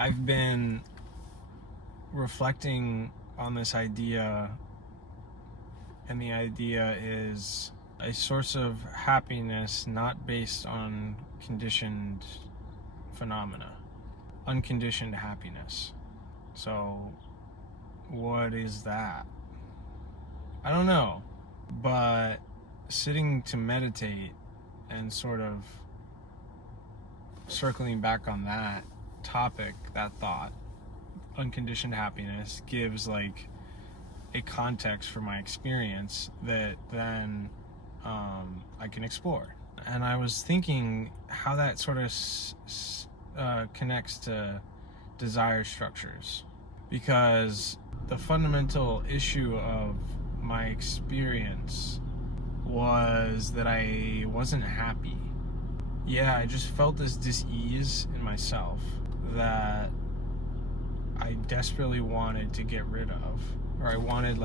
I've been reflecting on this idea, and the idea is a source of happiness not based on conditioned phenomena, unconditioned happiness. So, what is that? I don't know, but sitting to meditate and sort of circling back on that topic, that thought, unconditioned happiness, gives like a context for my experience that then I can explore. And I was thinking how that sort of connects to desire structures, because the fundamental issue of my experience was that I wasn't happy. Yeah, I just felt this dis-ease in myself that I desperately wanted to get rid of, or I wanted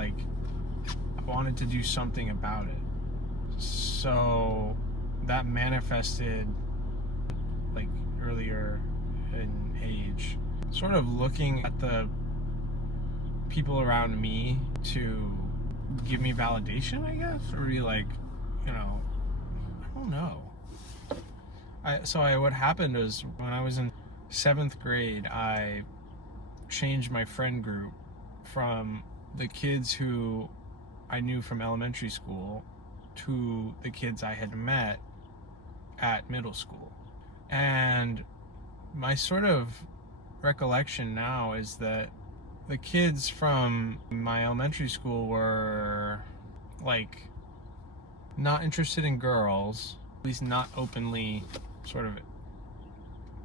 to do something about it. So that manifested like earlier in age, sort of looking at the people around me to give me validation, I guess, or be like, I don't know. What happened was, when I was in 7th grade, I changed my friend group from the kids who I knew from elementary school to the kids I had met at middle school. And my sort of recollection now is that the kids from my elementary school were like not interested in girls, at least not openly sort of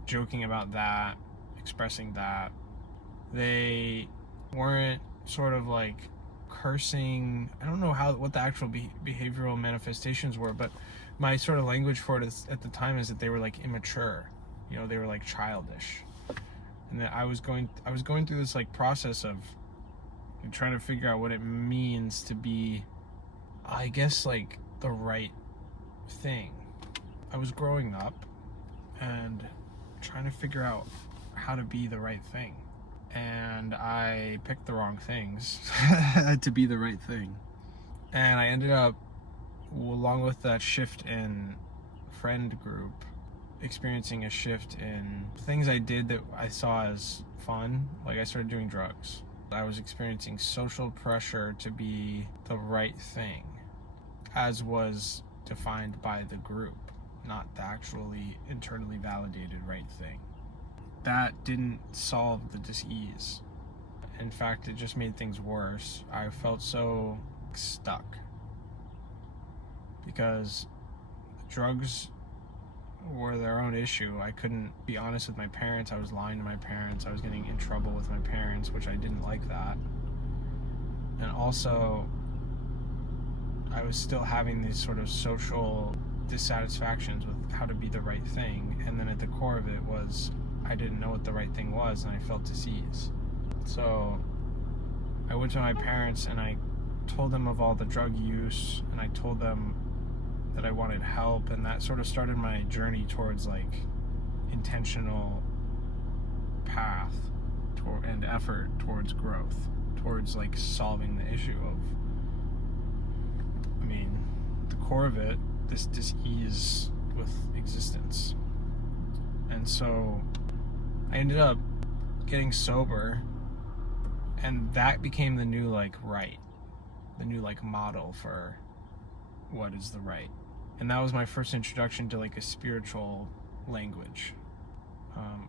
joking about that, expressing that. They weren't sort of like cursing. I don't know what the actual behavioral manifestations were, but my sort of language for it at the time is that they were like immature. They were like childish. And that I was going through this like process of trying to figure out what it means to be, I guess, like the right thing. I was growing up and trying to figure out how to be the right thing. And I picked the wrong things to be the right thing. And I ended up, along with that shift in friend group, experiencing a shift in things I did that I saw as fun. Like, I started doing drugs. I was experiencing social pressure to be the right thing, as was defined by the group, not the actually internally validated right thing. That didn't solve the dis-ease. In fact, it just made things worse. I felt so stuck because drugs were their own issue. I couldn't be honest with my parents. I was lying to my parents. I was getting in trouble with my parents, which I didn't like that. And also, I was still having these sort of social dissatisfactions with how to be the right thing. And then at the core of it was, I didn't know what the right thing was, and I felt dis-ease. So I went to my parents and I told them of all the drug use, and I told them that I wanted help, and that sort of started my journey towards like intentional path and effort towards growth, towards like solving the issue of, the core of it, this dis-ease with existence. And so I ended up getting sober, and that became the new the new model for what is the right. And that was my first introduction to like a spiritual language.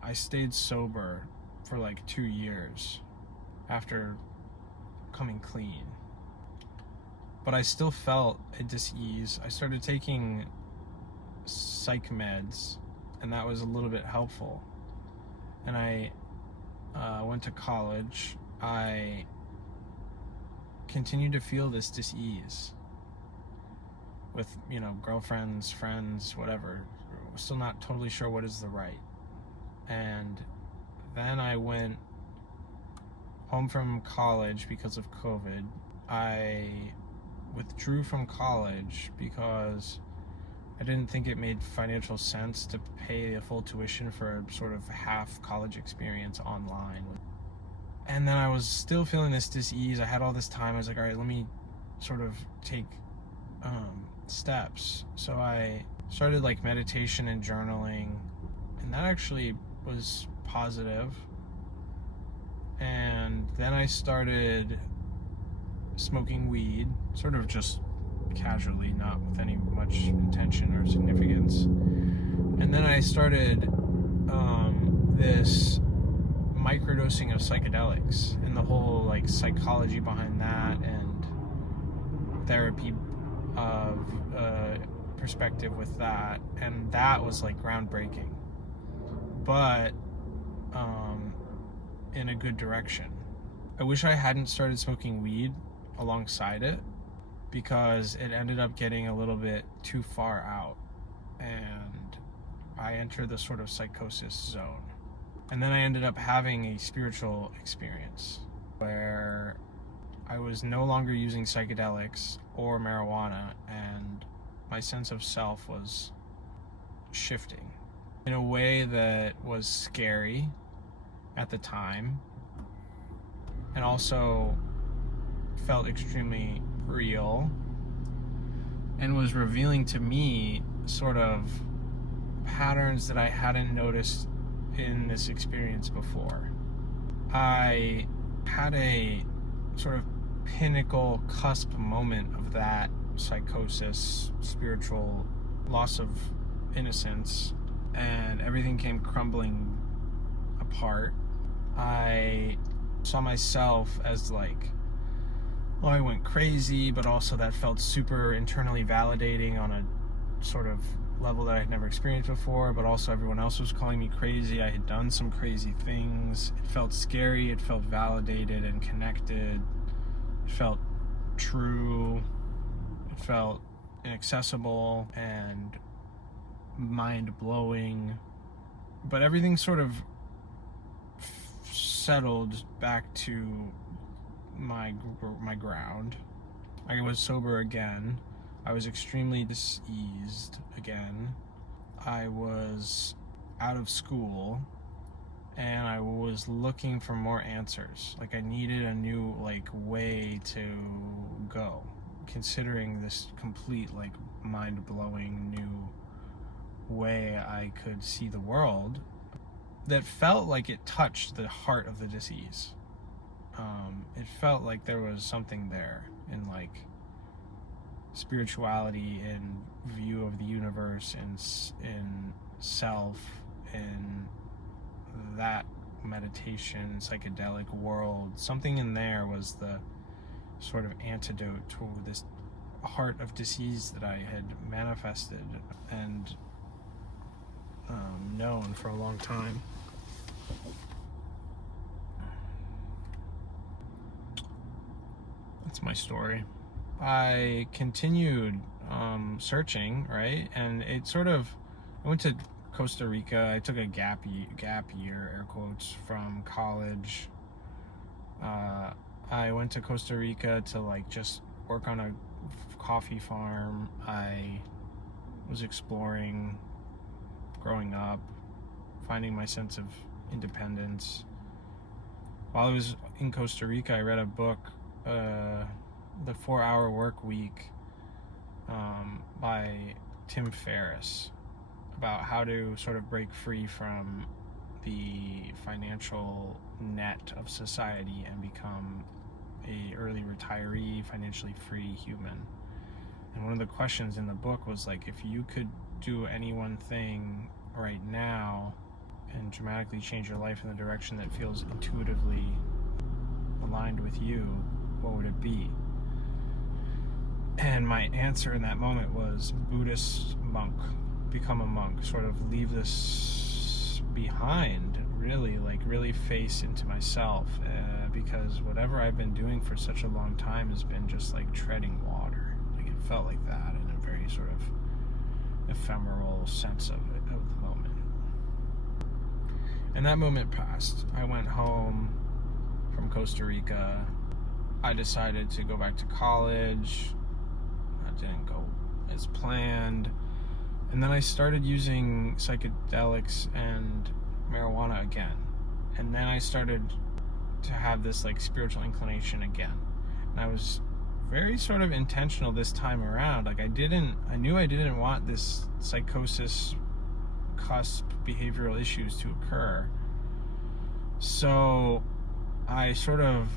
I stayed sober for like 2 years after coming clean, but I still felt a dis-ease. I started taking psych meds, and that was a little bit helpful. And I went to college. I continued to feel this dis-ease with, girlfriends, friends, whatever. Still not totally sure what is the right. And then I went home from college because of COVID. I withdrew from college because I didn't think it made financial sense to pay a full tuition for a sort of half college experience online. And then I was still feeling this dis-ease. I had all this time. I was like, all right, let me sort of take steps. So I started like meditation and journaling, and that actually was positive. And then I started smoking weed, sort of just casually, not with any much intention or significance. And then I started this microdosing of psychedelics and the whole like psychology behind that and therapy of perspective with that, and that was like groundbreaking, but in a good direction. I wish I hadn't started smoking weed alongside it, because it ended up getting a little bit too far out and I entered the sort of psychosis zone. And then I ended up having a spiritual experience where I was no longer using psychedelics or marijuana, and my sense of self was shifting in a way that was scary at the time and also felt extremely real and was revealing to me sort of patterns that I hadn't noticed in this experience before. I had a sort of pinnacle cusp moment of that psychosis, spiritual loss of innocence, and everything came crumbling apart. I saw myself as like, oh, I went crazy, but also that felt super internally validating on a sort of level that I had never experienced before, but also everyone else was calling me crazy. I had done some crazy things. It felt scary, it felt validated and connected. It felt true. It felt inaccessible and mind-blowing. But everything sort of settled back to my ground. I was sober again. I was extremely diseased again. I was out of school and I was looking for more answers. Like I needed a new like way to go, considering this complete like mind-blowing new way I could see the world that felt like it touched the heart of the disease. It felt like there was something there in like spirituality and view of the universe and in self, in that meditation psychedelic world. Something in there was the sort of antidote to this heart of disease that I had manifested and known for a long time. That's my story. I continued searching, right? And it sort of, I went to Costa Rica. I took a gap year, air quotes, from college. I went to Costa Rica to like just work on a coffee farm. I was exploring, growing up, finding my sense of independence. While I was in Costa Rica, I read a book, The 4-Hour Work Week, by Tim Ferriss, about how to sort of break free from the financial net of society and become a early retiree, financially free human. And one of the questions in the book was like, if you could do any one thing right now and dramatically change your life in the direction that feels intuitively aligned with you, what would it be? And my answer in that moment was Buddhist monk, become a monk, sort of leave this behind, really, like really face into myself, because whatever I've been doing for such a long time has been just like treading water. Like it felt like that in a very sort of ephemeral sense of the moment. And that moment passed. I went home from Costa Rica. I decided to go back to college. That didn't go as planned. And then I started using psychedelics and marijuana again. And then I started to have this like spiritual inclination again. And I was very sort of intentional this time around. Like I knew I didn't want this psychosis cusp behavioral issues to occur. So I sort of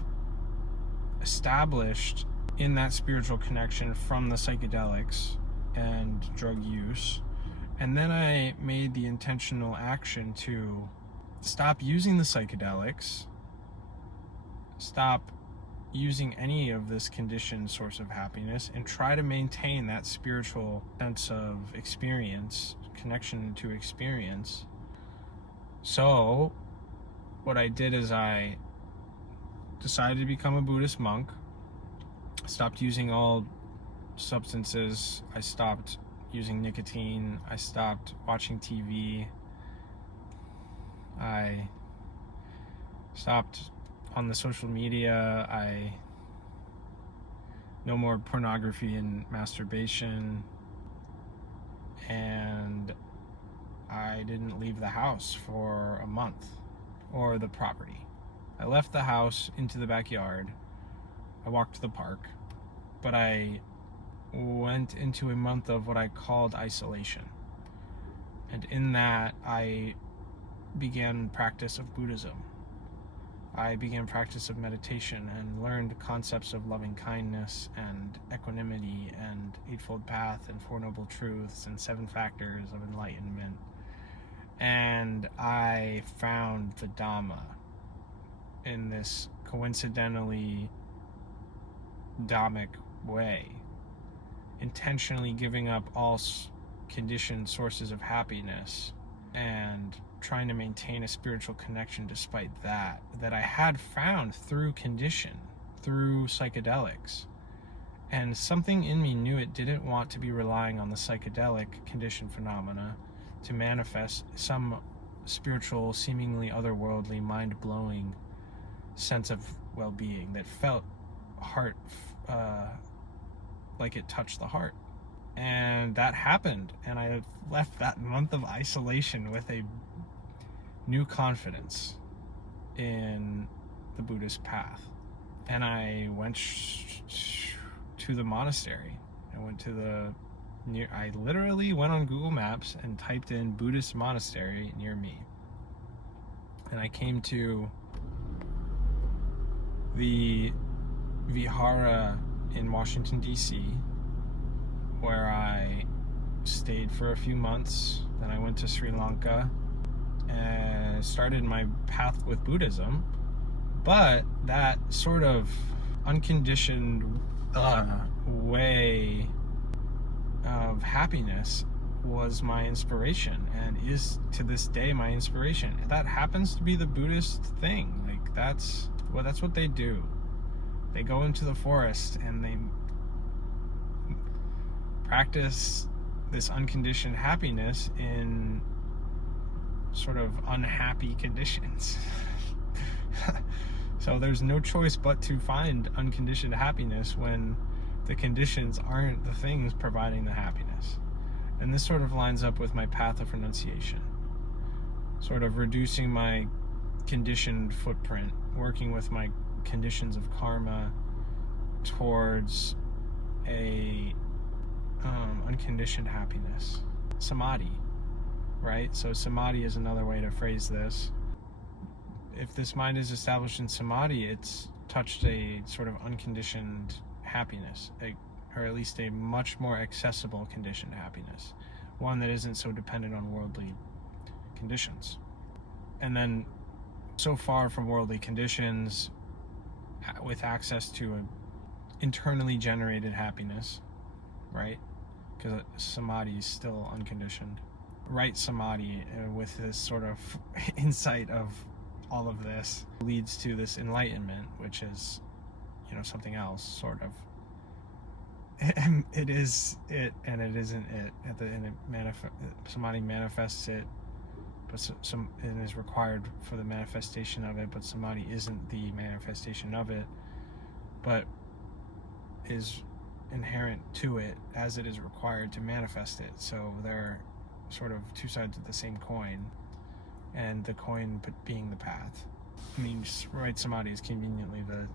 established in that spiritual connection from the psychedelics and drug use. And then I made the intentional action to stop using the psychedelics, stop using any of this conditioned source of happiness, and try to maintain that spiritual sense of experience, connection to experience. So what I did is I decided to become a Buddhist monk, stopped using all substances, I stopped using nicotine, I stopped watching TV, I stopped on the social media, no more pornography and masturbation, and I didn't leave the house for a month, or the property. I left the house into the backyard, I walked to the park, but I went into a month of what I called isolation. And in that, I began practice of Buddhism. I began practice of meditation and learned concepts of loving kindness and equanimity and Eightfold Path and Four Noble Truths and 7 factors of enlightenment. And I found the Dhamma in this coincidentally Dhammic way, intentionally giving up all conditioned sources of happiness and trying to maintain a spiritual connection despite that I had found through condition, through psychedelics. And something in me knew it didn't want to be relying on the psychedelic conditioned phenomena to manifest some spiritual, seemingly otherworldly, mind-blowing sense of well-being that felt heart, like it touched the heart. And that happened, and I left that month of isolation with a new confidence in the Buddhist path. And I went to the monastery. I literally went on Google Maps and typed in Buddhist monastery near me. And I came to the Vihara in Washington, D.C., where I stayed for a few months. Then I went to Sri Lanka and started my path with Buddhism. But that sort of unconditioned way of happiness was my inspiration and is to this day my inspiration. That happens to be the Buddhist thing. Like that's what they do. They go into the forest and they practice this unconditioned happiness in sort of unhappy conditions. So there's no choice but to find unconditioned happiness when the conditions aren't the things providing the happiness. And this sort of lines up with my path of renunciation, sort of reducing my conditioned footprint, working with my conditions of karma towards a unconditioned happiness. Samadhi, right? So samadhi is another way to phrase this. If this mind is established in samadhi, it's touched a sort of unconditioned happiness, or at least a much more accessible conditioned happiness, one that isn't so dependent on worldly conditions. And then so far from worldly conditions, with access to an internally generated happiness, right? Because samadhi is still unconditioned. Right samadhi, with this sort of insight of all of this, leads to this enlightenment, which is, something else, sort of. It is it, and it isn't it. Samadhi manifests it, but it is required for the manifestation of it. But samadhi isn't the manifestation of it, but is inherent to it as it is required to manifest it. So they're sort of two sides of the same coin, and the coin being the path. I mean, right samadhi is conveniently the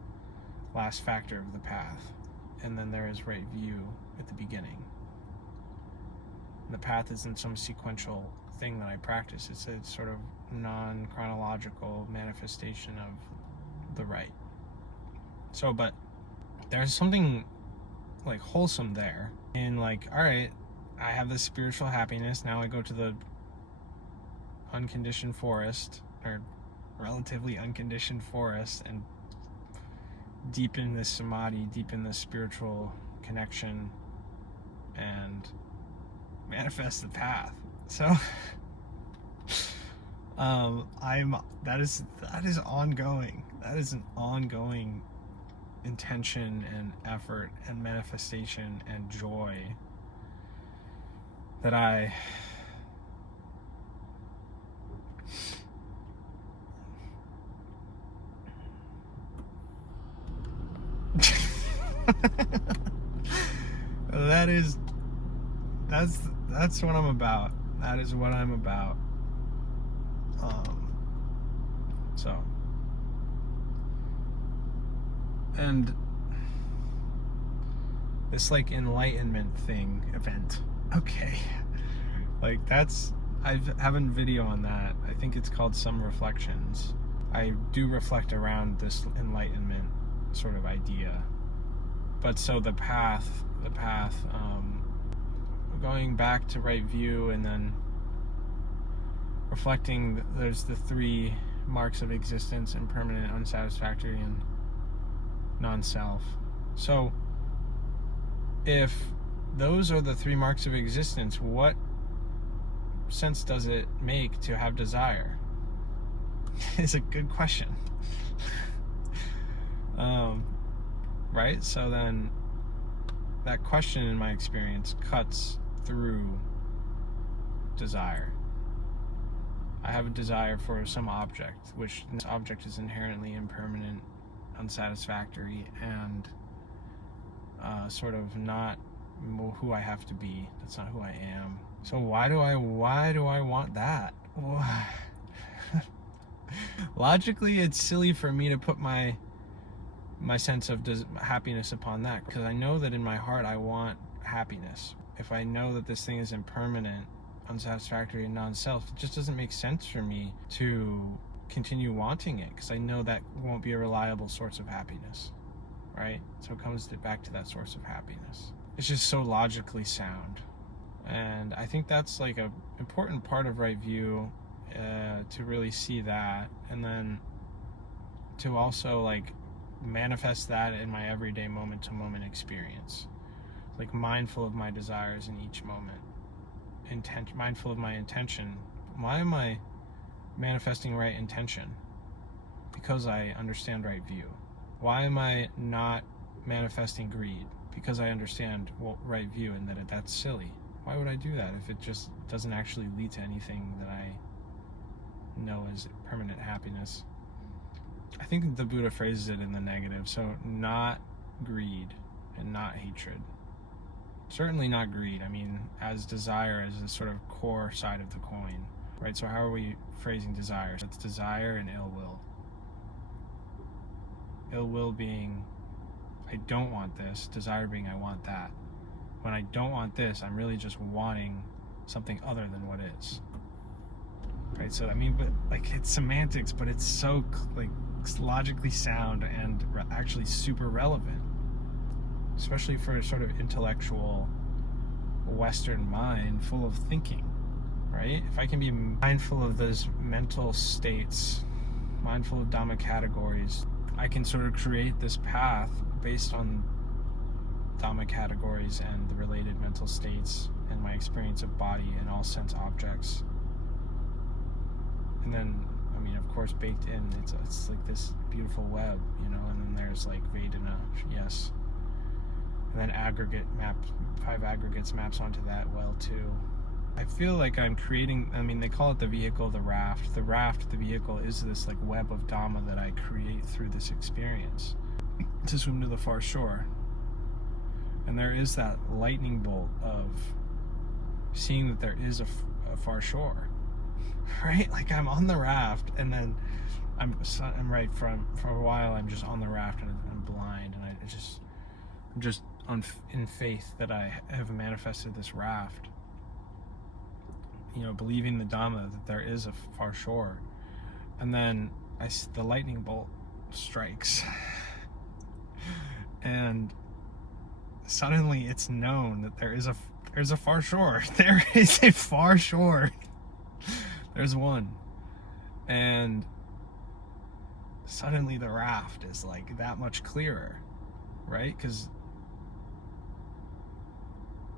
last factor of the path, and then there is right view at the beginning. And the path isn't some sequential thing that I practice. It's a sort of non-chronological manifestation of the right. So, but there's something like wholesome there in like, all right, I have this spiritual happiness. Now I go to the unconditioned forest, or relatively unconditioned forest, and deepen this samadhi, deepen this spiritual connection, and manifest the path. So that is ongoing. That is an ongoing intention and effort and manifestation and joy that I that's what I'm about. That is what I'm about. So, and this like enlightenment event. Okay. Like I haven't video on that. I think it's called Some Reflections. I do reflect around this enlightenment sort of idea. But so the path, going back to right view, and then reflecting, there's the three marks of existence: impermanent, unsatisfactory, and non-self. So if those are the three marks of existence, what sense does it make to have desire? Is a good question. Right? So then that question, in my experience, cuts through desire. I have a desire for some object, which this object is inherently impermanent, unsatisfactory, and sort of not who I have to be. That's not who I am. So why do I want that? Logically, it's silly for me to put my sense of happiness upon that, because I know that in my heart I want happiness. If I know that this thing is impermanent, unsatisfactory, and non-self, it just doesn't make sense for me to continue wanting it, because I know that won't be a reliable source of happiness, right? So it comes back to that source of happiness. It's just so logically sound, and I think that's like a important part of right view, to really see that, and then to also like manifest that in my everyday moment-to-moment experience, like mindful of my desires in each moment, mindful of my intention. Why am I manifesting right intention? Because I understand right view. Why am I not manifesting greed? Because I understand right view, and that's silly. Why would I do that if it just doesn't actually lead to anything that I know is permanent happiness? I think the Buddha phrases it in the negative. So not greed and not hatred. Certainly not greed. I mean, as desire as a sort of core side of the coin, right? So how are we phrasing desire? It's desire and ill will. Ill will being, I don't want this. Desire being, I want that. When I don't want this, I'm really just wanting something other than what is. Right? So I mean, but like, it's semantics, but it's so like logically sound and actually super relevant, especially for a sort of intellectual Western mind full of thinking, right? If I can be mindful of those mental states, mindful of Dhamma categories, I can sort of create this path based on Dhamma categories and the related mental states and my experience of body and all sense objects. And then, I mean, of course, baked in, it's like this beautiful web, you know, and then there's like Vedana, yes. And then five aggregates maps onto that well too. I feel like I'm creating, I mean, they call it the vehicle, the raft. The raft, the vehicle, is this like web of Dhamma that I create through this experience to swim to the far shore. And there is that lightning bolt of seeing that there is a far shore, right? Like I'm on the raft, and then I'm right for a while. I'm just on the raft, and I'm blind, and I'm just in faith that I have manifested this raft. Believing the Dhamma that there is a far shore, and then the lightning bolt strikes, and suddenly it's known that there's a far shore. There is a far shore. There's one. And suddenly the raft is like that much clearer, right? Because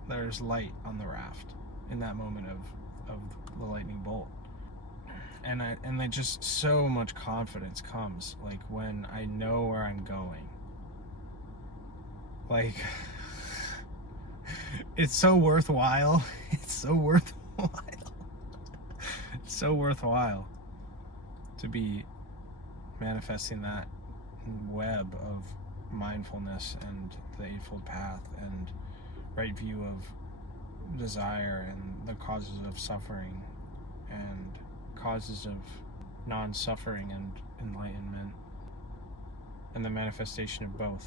there's light on the raft in that moment of the lightning bolt. And just so much confidence comes, like when I know where I'm going. Like, it's so worthwhile. It's so worthwhile. It's so worthwhile to be manifesting that web of mindfulness and the Eightfold Path and right view of desire and the causes of suffering and causes of non-suffering and enlightenment, and the manifestation of both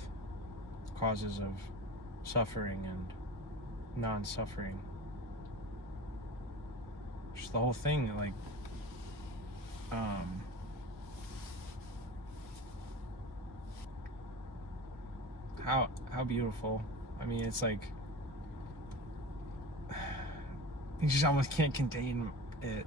causes of suffering and non-suffering. Just the whole thing, like, how beautiful. I mean, it's like you just almost can't contain it.